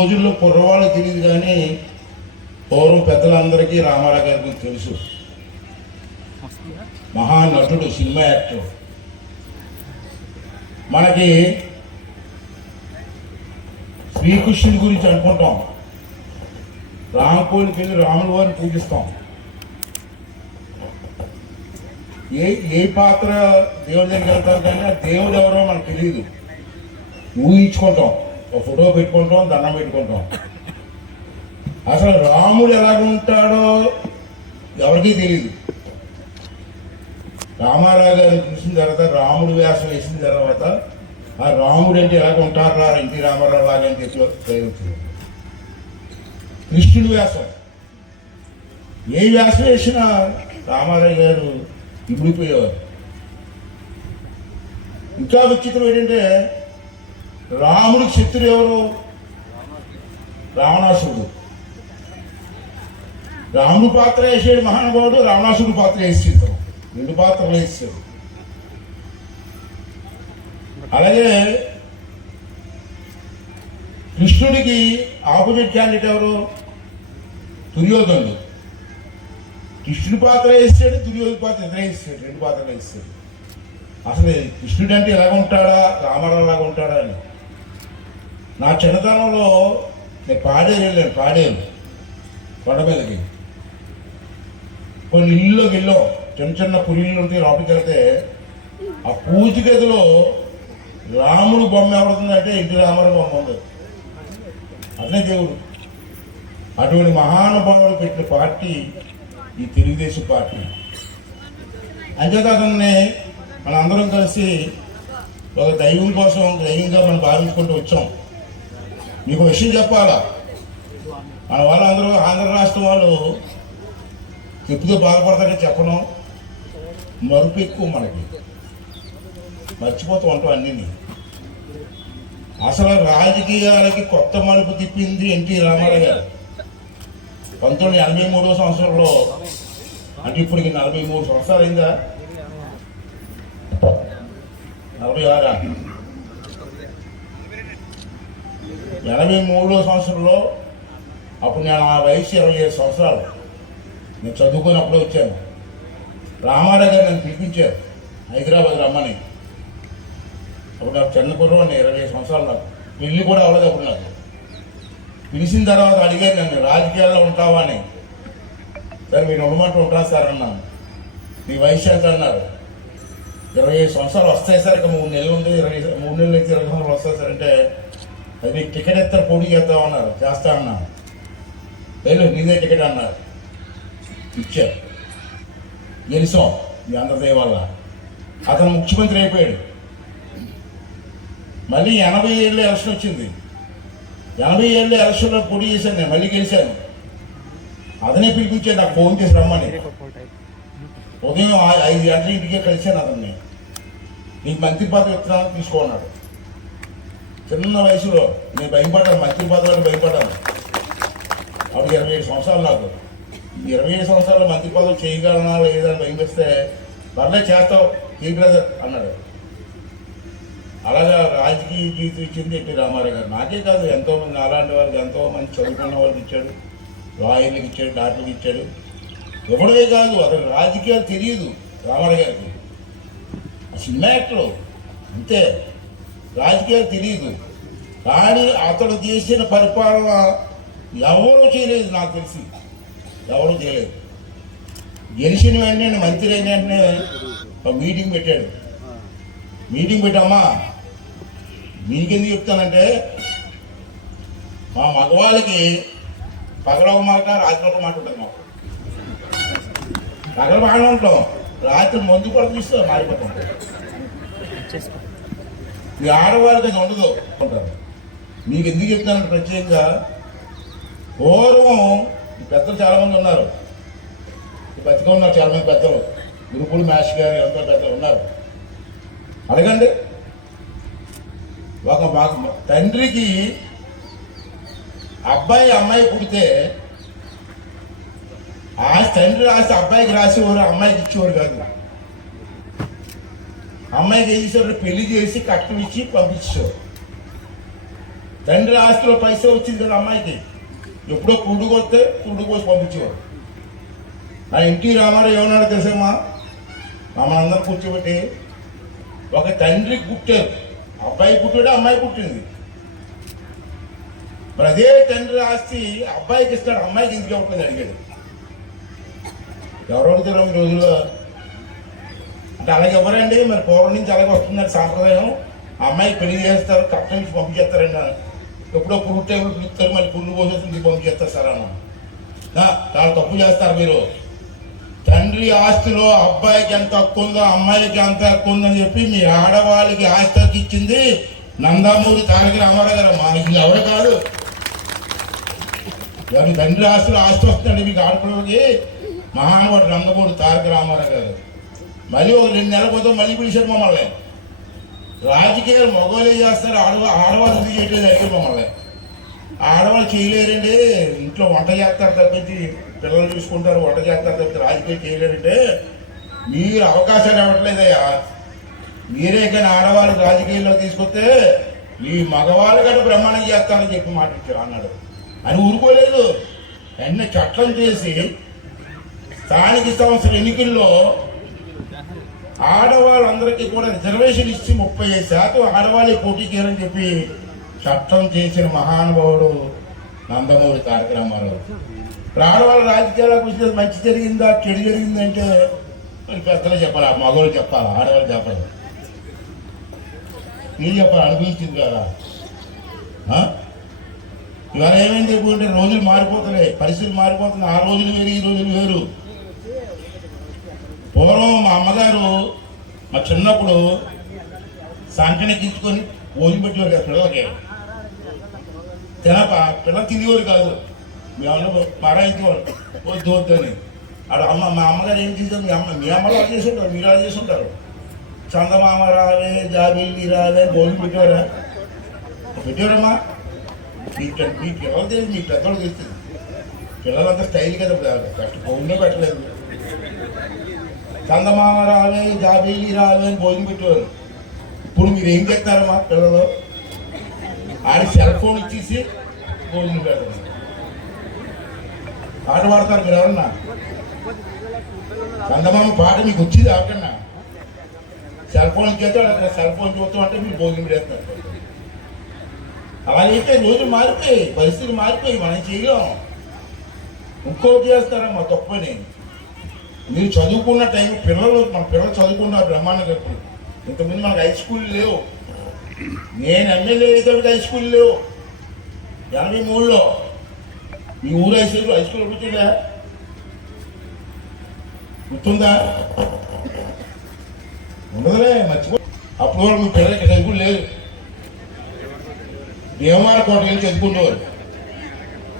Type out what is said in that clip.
రోజుల్లో కుర్రవాళ్ళు తెలియదు కానీ పూర్వం పెద్దలందరికీ రామారావు గారి గురించి తెలుసు. మహానటుడు సినిమా యాక్టర్. మనకి శ్రీకృష్ణుడి గురించి అనుకుంటాం. రామకోడికి వెళ్ళి రాముల వారిని పూజిస్తాం. ఏ ఏ పాత్ర దేవుడి దగ్గరికి వెళ్తారు కానీ దేవుడు ఎవరో మనకు తెలియదు ఊహించుకుంటాం. ఒక ఫోటో పెట్టుకుంటాం దండం పెట్టుకుంటాం. అసలు రాముడు ఎలాగుంటాడో ఎవరికీ తెలియదు రామారావు గారు చూసిన తర్వాత రాముడు వ్యాసం వేసిన తర్వాత ఆ రాముడు అంటే ఎలాగ ఉంటారా ఎన్టీ రామారావు లాగా అని చెప్పి ప్రయోగించారు. కృష్ణుడు వ్యాసం. ఏ వ్యాసం వేసినా రామారావు గారు ఇమిడిపోయేవారు. ఇంకా విచిత్రం ఏంటంటే రాముడికి శత్రుడు ఎవరు? రావణాసుడు రాముడు పాత్ర వేసాడు మహానుభావుడు రావణాసుడు పాత్ర వేసాడు. రెండు పాత్రలు వేసాడు. అలాగే కృష్ణుడికి ఆపోజిట్ క్యాండిడేట్ ఎవరు? దుర్యోధనుడు. కృష్ణుడి పాత్ర వేసాడు దుర్యోధన పాత్ర ఇతర వేసాడు రెండు పాత్రలు వేసాడు. అసలు కృష్ణుడు అంటే ఎలాగ ఉంటాడా? రామారావు లాగా ఉంటాడా అని. నా చిన్నతనంలో నేను పాడేరు వెళ్ళాను పాడేరు కొండ మీదకి. కొన్ని ఇల్లులోకి వెళ్ళాం. చిన్న చిన్న పురిళ్ళు ఉంటే లోపలికి వెళ్తే ఆ పూజ గదిలో రాముడు బొమ్మ ఎవడుతుందంటే ఇంటి రాముడు బొమ్మ ఉంది. అదే దేవుడు. అటువంటి మహానుభావులు పెట్టిన పార్టీ ఈ తెలుగుదేశం పార్టీ. అంచేత అతన్ని మన అందరం కలిసి ఒక దైవం కోసం దైవంగా మనం భావించుకుంటూ వచ్చాం. మీకు విషయం చెప్పాలా? మన వాళ్ళందరూ ఆంధ్ర రాష్ట్రం వాళ్ళు చెప్పుతూ బాధపడతారని చెప్పడం మరుపు ఎక్కువ మనకి. మర్చిపోతూ ఉంటాం అన్నీ అసలు రాజకీయాలకి కొత్త మలుపు తిప్పింది ఎన్టీ రామారావు గారు. పంతొమ్మిది ఎనభై మూడో సంవత్సరంలో అంటే ఇప్పటికి నలభై మూడు సంవత్సరాలు అయిందా? నలభై ఆరా? ఎనభై మూడో సంవత్సరంలో అప్పుడు నేను ఆ వయసు ఇరవై ఏడు సంవత్సరాలు. నేను చదువుకున్నప్పుడు వచ్చాను. రామారావు గారు నన్ను పిలిపించారు. హైదరాబాద్ రమ్మని. అప్పుడు నాకు చిన్న కుర్రవాడిని ఇరవై ఐదు సంవత్సరాలు నాకు. పెళ్ళి కూడా అవ్వలేదు అప్పుడు నాకు. పిలిచిన తర్వాత అడిగారు నన్ను రాజకీయాల్లో ఉంటావా? అని. సరే మీరు ఉండమంటూ ఉంటా సార్ అన్నాను. నీ వయసు ఎంత? అన్నారు. ఇరవై ఐదు సంవత్సరాలు వస్తాయి సార్. ఇక మూడు నెలలు ఉంది. ఇరవై మూడు నెలలు అయితే ఇరవై సంవత్సరాలు వస్తాయి సార్. అంటే అది నీకు టికెట్ ఎత్తారు పోటీ చేద్దాం అన్నారు చేస్తా అన్నాను లేదు నీదే టికెట్ అన్నారు. ఇచ్చారు. గెలిచాం ఈ అందరి వల్ల. అతను ముఖ్యమంత్రి అయిపోయాడు. మళ్ళీ ఎనభై ఏళ్ళు ఎలక్షన్ వచ్చింది. ఎనభై ఏళ్ళు ఎలక్షన్లో పోటీ చేశాను నేను మళ్ళీ గెలిచాను. అతనే పిలిపించాడు నాకు ఫోన్ చేసి రమ్మని. ఉదయం ఐదు గంటల ఇంటికే కలిశాను అతన్ని. నీకు మంత్రి పదవి ఇస్తున్నాను తీసుకోన్నాడు చిన్న వయసులో నేను భయపడ్డాను మంత్రి పదవి భయపడ్డాను. అప్పుడు ఇరవై ఏడు సంవత్సరాలు నాకు. ఇరవై ఏడు సంవత్సరాలు మంత్రి పదవి చేయగలనా లేదా అని భయం వేస్తే పర్లే చేస్తావు ఈ బ్రదర్ అన్నాడు. అలాగా రాజకీయ జీవితం ఇచ్చింది ఎన్టీ రామారావు గారు. నాకే కాదు ఎంతో మంది అలాంటి ఎంతో మంది చదువుకున్న వాళ్ళకి ఇచ్చాడు లాయర్లకు ఇచ్చాడు డాక్టర్కి ఇచ్చాడు. ఎవరిదే కాదు అతను రాజకీయాలు తెలియదు రామారావు గారికి. సినిమా యాక్టర్ అంతే. రాజకీయాలు తెలియదు కానీ అతడు చేసిన పరిపాలన ఎవరు చేయలేదు నాకు తెలిసి. ఎవరు చేయలేదు. గెలిచిన వెంటనే మంత్రి అయిన వెంటనే ఒక మీటింగ్ పెట్టాడు. మీటింగ్ పెట్టామా? మీకెందుకు చెప్తానంటే మా మగవాళ్ళకి పగలవ మాట రాత్రి ఒక మాట ఉంటుంది మాకు. పగల బాగానే ఉంటాం. రాత్రి మందు కూడా తీస్తే మారిపోతాం ఇది ఆడవాళ్ళకి అది ఉండదు. అంటారు మీకు ఎందుకు చెప్తానంటే ప్రత్యేకంగా పూర్వం పెద్దలు చాలామంది ఉన్నారు. ఈ బతిగా ఉన్నారు చాలామంది పెద్దలు. గురుకులు మ్యాష్ గారు ఎంతో పెద్దలు ఉన్నారు. అడగండి. ఒక మాకు తండ్రికి అబ్బాయి అమ్మాయి పుడితే ఆ తండ్రి రాసి అబ్బాయికి రాసేవారు అమ్మాయికి ఇచ్చేవారు కాదు. అమ్మాయికి ఏం చేశాడు? పెళ్ళి చేసి కట్నం ఇచ్చి తండ్రి ఆస్తిలో పైసలు వచ్చింది కదా అమ్మాయికి. ఎప్పుడో కుడుకు వస్తే కుడు కోసి పంపించేవాడు. ఆ ఇంటి రామారావు ఏమన్నాడు తెలుసమ్మా? మమ్మల్ని అందరం కూర్చోబెట్టి ఒక తండ్రి పుట్టారు అబ్బాయి పుట్టాడు అమ్మాయి పుట్టింది. మరి అదే తండ్రి ఆస్తి అబ్బాయికి ఇస్తాడు అమ్మాయికి ఎందుకు ఇవ్వట్లేదు అడిగాడు. ఎవరు అడుగుతారో ఈ రోజుల్లో అంటే అలాగే ఎవరండి మరి పూర్వం నుంచి అలాగే వస్తుందండి సాంప్రదాయం అమ్మాయికి పెళ్ళి చేస్తారు కట్నం నుంచి పంపించేస్తారండి ఎప్పుడో పురుగు టైంలో పిలుస్తారు మళ్ళీ పురుగు పోసేస్తుంది పంపించేస్తారు సార్ అన్న చాలా తప్పు చేస్తారు మీరు. తండ్రి ఆస్తిలో అబ్బాయికి ఎంత హక్కు ఉందో అమ్మాయికి ఎంత హక్కు ఉందని చెప్పి మీ ఆడవాళ్ళకి ఆస్తి ఇచ్చింది నందమూరి తారక రామారావు గారు. మా ఇది ఎవరు కాదు. ఎవరి తండ్రి ఆస్తులు ఆస్తి వస్తుందండి మీకు ఆడపిల్లలకి. మహానుభావుడు నందమూరి తారక రామారావు గారు. మళ్ళీ ఒక రెండు నెలల పోతే మళ్ళీ పిలిచారు మమ్మల్ని. రాజకీయాలు మగవాళ్ళు చేస్తారు ఆడవా ఆడవాళ్ళు ఎందుకు చేయట్లేదు అడిగారు మమ్మల్ని. ఆడవాళ్ళు చేయలేరండి ఇంట్లో వంట చేస్తారు తప్పించి పిల్లలు చూసుకుంటారు వంట చేస్తారు తప్పించి రాజకీయాలు చేయలేరంటే మీరు అవకాశాలు ఇవ్వట్లేదయ్యా మీరే కానీ ఆడవాళ్ళు రాజకీయాల్లో తీసుకొస్తే మీ మగవాళ్ళు కూడా బ్రహ్మాండం చేస్తారని చెప్పి మాట ఇచ్చారు అన్నాడు. అని ఊరుకోలేదు. వెంటనే చట్టం చేసి స్థానిక సంవత్సరం ఎన్నికల్లో ఆడవాళ్ళందరికీ కూడా రిజర్వేషన్ ఇచ్చి ముప్పై ఐదు శాతం ఆడవాళ్ళే పోటీ చేయాలని చెప్పి చట్టం చేసిన మహానుభావుడు నందమూరి తారక రామారావు. ఇప్పుడు ఆడవాళ్ళ రాజకీయాలకు వచ్చిన మంచి జరిగిందా చెడు జరిగిందంటే మరి పెద్దలు చెప్పాలి ఆ మగవాళ్ళు చెప్పాలి ఆడవాళ్ళు చెప్పాలి? మీరు చెప్పాలి అనిపించింది కదా? ఇవాళ ఏమైంది అంటే రోజులు మారిపోతున్నాయి పరిస్థితులు మారిపోతున్నాయి. ఆ రోజులు వేరు ఈ రోజులు వేరు. పూర్వం మా అమ్మగారు మా చిన్నప్పుడు సంకనెక్కించుకొని భోజనం పెట్టేవారు కదా పిల్లలకి. తినప పిల్లలు తినేవారు కాదు. మేము మారాయించేవారు వద్దు వద్దు అని ఆడ అమ్మ మా అమ్మగారు ఏం చేశారు? మీ అమ్మ మీ అమ్మలు అలా చేసుంటారు మీరు అలా చేసుంటారు చందమామ రాలే జాబిల్లి రాలే భోజనం పెట్టేవారా? పెట్టేవారమ్మా. మీ మీ పిల్లలు తెలియదు మీ పెద్దలు తెలుస్తుంది పిల్లలంతా స్టైల్ కదా కష్ట భోజనం పెట్టలేదు. చందమామ రావే జాబిల్లి రావే అని భోజనం పెట్టేవారు. ఇప్పుడు మీరు ఏం చేస్తారు మా పిల్లలు? ఆడి సెల్ ఫోన్ ఇచ్చేసి భోజనం పెడతారు పాట పాడతారు మీరు ఎవరన్నా? చందమామ పాట మీకు వచ్చింది ఎవరికన్నా? సెల్ ఫోన్ ఇచ్చేస్తే అక్కడ సెల్ ఫోన్ చూస్తాం అంటే మీరు భోజనం పెడతారు అలాగైతే రోజు మారిపోయి పరిస్థితులు మారిపోయి మనం చేయలేం. ఇంకోటి చేస్తారమ్మా తప్పని మీరు చదువుకున్న టైం పిల్లలు మన పిల్లలు చదువుకున్నారు బ్రహ్మాండంగా ఇప్పుడు. ఇంతకుముందు మనకు హై స్కూల్ లేవు. నేను ఎమ్మెల్యే అయితే హై స్కూల్ లేవు. ఎనభై మూడులో. మీ ఊరు హై స్కూల్ హై స్కూల్ గుర్తుందా? గుర్తుందా? ఉండదులే మర్చిపో. అప్పుడు మీ పిల్లలకి చదువుకుని లేదు. భీమవరం కోట వెళ్ళి చదువుకునేవారు